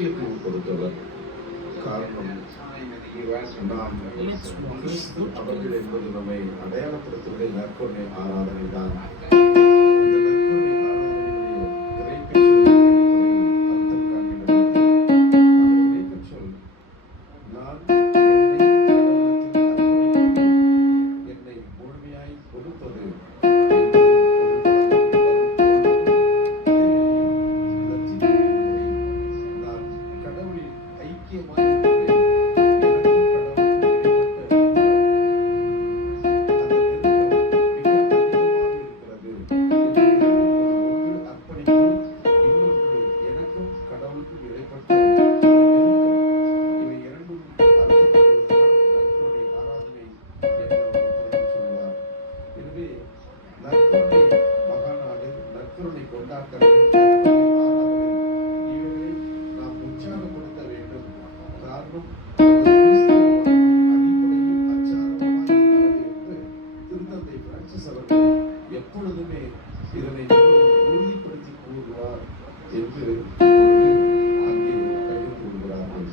முக்கியத்துவம் கொடுத்தவர். காரணம், நாம் கிறிஸ்து அவர்கள் என்பது நம்மை அடையாளப்படுத்துவதை நற்கொடை ஆராதனை தான். எப்பொழுதுமே இதனை உறுதிப்படுத்தி கூறுவார் என்று அங்கே பகிர்ந்து கொள்கிறார்கள்.